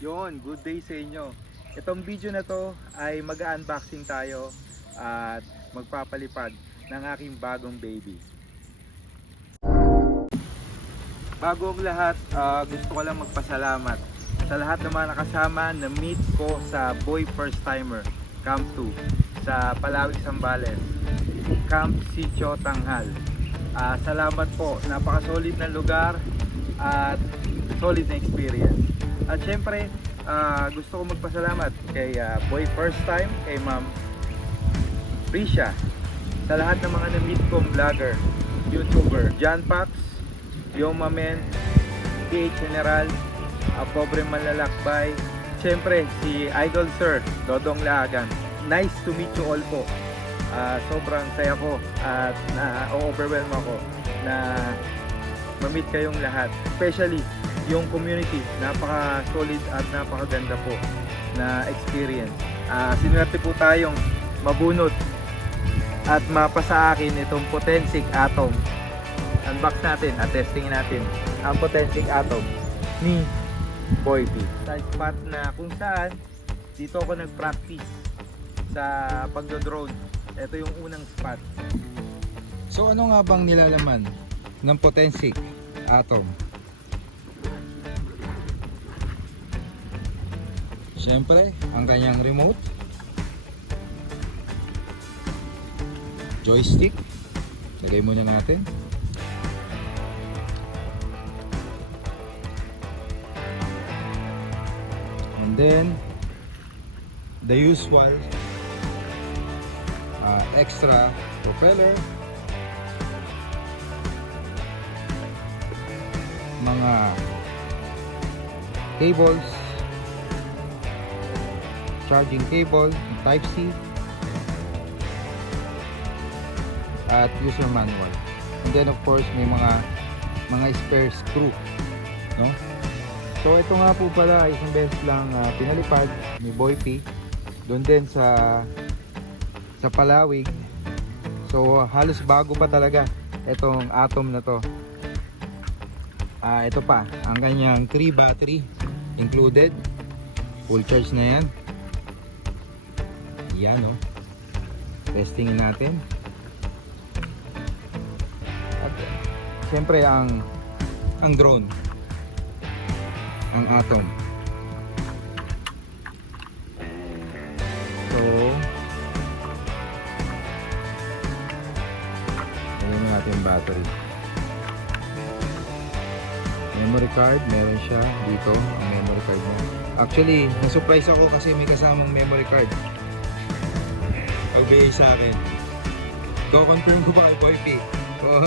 Yon, good day sa inyo. Itong video na to ay mag-unboxing tayo at magpapalipad ng aking bagong baby. Bago ang lahat, gusto ko lang magpasalamat sa lahat ng mga nakasama na meet ko sa Boy First Timer Camp 2 sa Palawig, Zambales, Camp Sitio Tanghal. Salamat po, napaka-solid na lugar at solid na experience. At syempre, gusto ko magpasalamat kay Boy First Time, kay Ma'am Prisha, sa lahat ng mga na-meet kong vlogger, YouTuber, John Pax, Yoma Men, PH General, Pobre Manlalakbay, syempre si Idol Sir, Dodong Laagan. Nice to meet you all po. Sobrang saya ko at na-overwhelm ako na ma-meet kayong lahat. Especially yung community, napaka-solid at napakaganda po na experience. Sinuwerte po tayong mabunot at mapasa akin itong Potensic Atom. Unbox natin at testingin natin ang Potensic Atom ni Boy P. Sa spot na kung saan dito ako nag-practice sa pagdo-drone. Ito yung unang spot. So ano nga bang nilalaman ng Potensic Atom? Siyempre, ang kanyang remote, joystick, lagay muna natin. And then, the usual extra propeller, mga cables, charging cable, type C, at user manual. And then of course may mga spare screw, no? So ito nga po pala ay isang beses lang pinalipad ni Boy P doon din sa Palawig. So halos bago pa talaga itong Atom na to. Ito pa ang kanyang 3 battery included, full charge na yan. Yan, oh. Testingin natin. At siyempre ang drone, ang Atom. So ayan yung ating battery. Memory card, meron siya dito, ang memory card niya. Actually, na-surprise ako kasi may kasamang memory card. Pagbigay sa akin. Go-confirm ko pa kay Boy P kung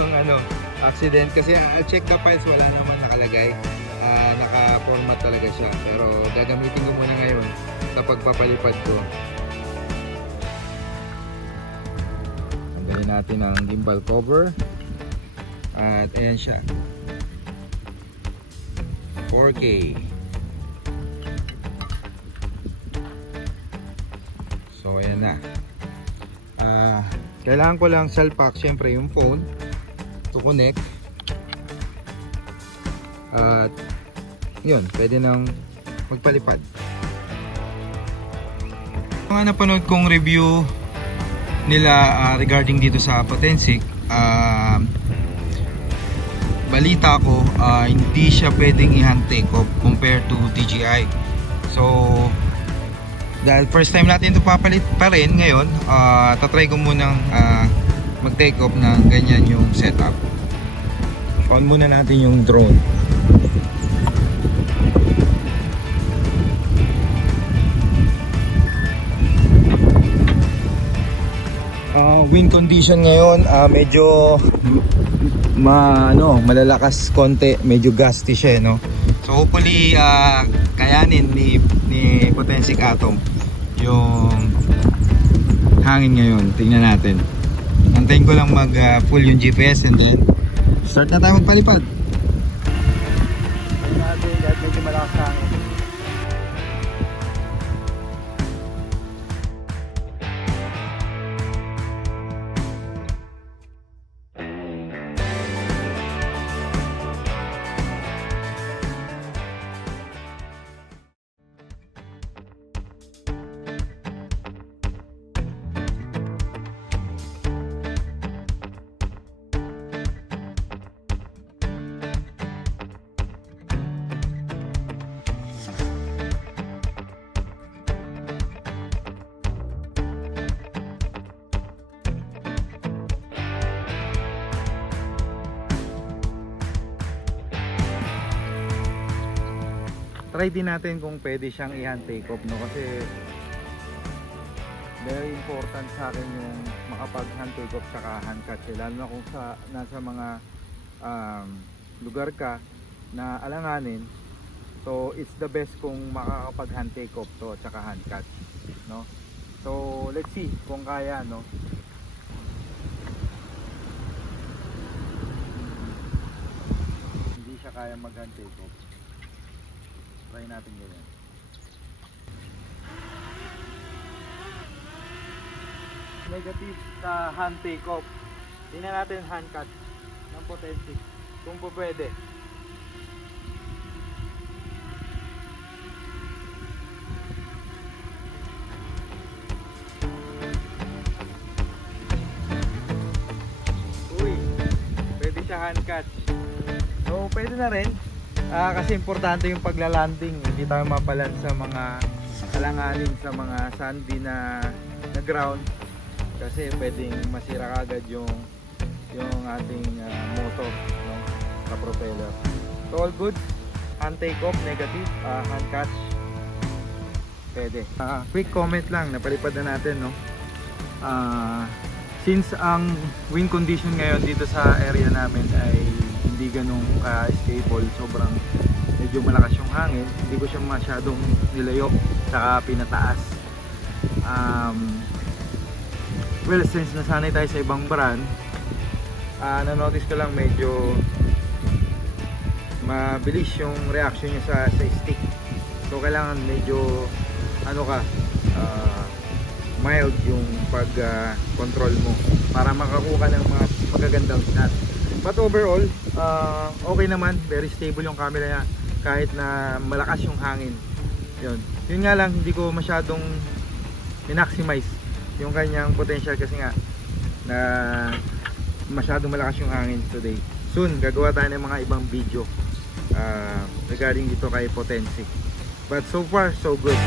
accident. Kasi I'll check the files, wala naman nakalagay. Naka-format talaga siya. Pero gagamitin ko muna ngayon sa pagpapalipad ko. Tanggalin natin ang gimbal cover. At ayan siya. 4K. So ayan na. Kailangan ko lang salpak syempre yung phone to connect. At yun, pwede nang magpalipad. Mga napanood kong review nila regarding dito sa Potensic, balita ko hindi siya pwedeng i-hand take off compared to DJI. So dahil first time natin ito papalit pa rin ngayon, tatry ko munang mag take off ng ganyan yung setup. On muna natin yung drone. Wind condition ngayon medyo malalakas konti, medyo gusty siya, no? So hopefully kayanin ni Potensic Atom yung hangin ngayon. Tingnan natin. Antayin ko lang mag full yung GPS and then start na tayo magpalipad. Tingnan natin kahit medyo malakas hangin. try din natin kung pwede siyang i-hand take off, no? Kasi very important sa akin yung makapag hand take off saka hand catch, lalo na kung nasa mga lugar ka na alanganin. So it's the best kung makakapag hand take off to saka hand catch, no? So let's see kung kaya, no? Hindi siya kaya mag hand take off. Try natin ganyan. Negative sa hand take off. Tingnan natin hand cut ng potency kung po pwede. Uy, pwede siya hand catch. So pwede na rin. Kasi importante yung paglalanding. Hindi tayo mapalan sa mga alanganin, sa mga sandy na ground, kasi pwedeng masira kagad yung ating motor, no, sa propeller. So all good. Hand take off negative, hand catch pwede. Quick comment lang, napalipad na natin, no. Since ang wind condition ngayon dito sa area namin ay hindi ganun ka-stable, sobrang medyo malakas yung hangin, hindi ko siya masyadong nilayo saka pinataas. Well, since nasanay tayo sa ibang brand, na-notice ko lang medyo mabilis yung reaction niya sa stick. So kailangan medyo mild yung pag control mo para makakuha ng mga magagandang shot. But overall, okay naman, very stable yung camera niya kahit na malakas yung hangin. Yun nga lang, hindi ko masyadong maximize yung kanyang potential kasi nga na masyadong malakas yung hangin today. Soon gagawa tayo ng mga ibang video regarding dito kay Potency. But so far so good.